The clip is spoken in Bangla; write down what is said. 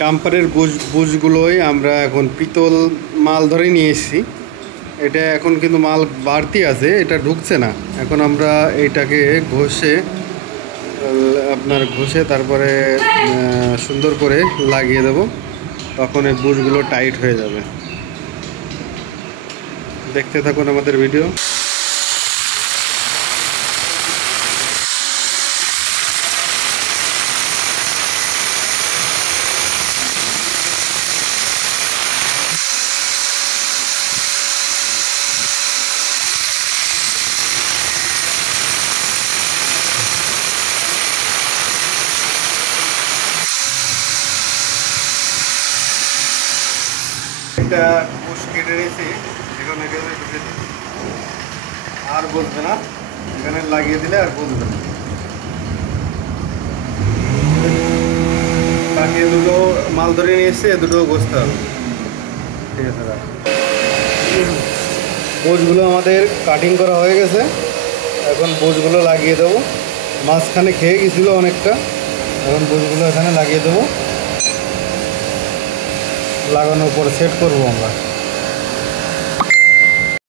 ডাম্পারের বুশগুলোই আমরা এখন পিতল মাল ধরে নিয়ে এসেছি। এটা এখন কিন্তু মাল বাড়তি আছে, এটা ঢুকছে না। এখন আমরা এইটাকে ঘষে তারপরে সুন্দর করে লাগিয়ে দেব, তখন এই বুশগুলো টাইট হয়ে যাবে। দেখতে থাকুন আমাদের ভিডিও। একটা বুশ কেটে নিয়েছি, এখন এখানে ঢুকে দিই, আর বসবে না। এখানে লাগিয়ে দিলে আর বসবে না। বাকি দুটো মাল ধরে নিয়ে এসছে, দুটো বসতে হবে। ঠিক আছে, বুশগুলো আমাদের কাটিং করা হয়ে গেছে। এখন বুশগুলো লাগিয়ে দেবো। মাঝখানে খেয়ে গেছিলো অনেকটা, এখন বুশগুলো এখানে লাগিয়ে দেবো। লাগানোর পর সেট করবো আমরা।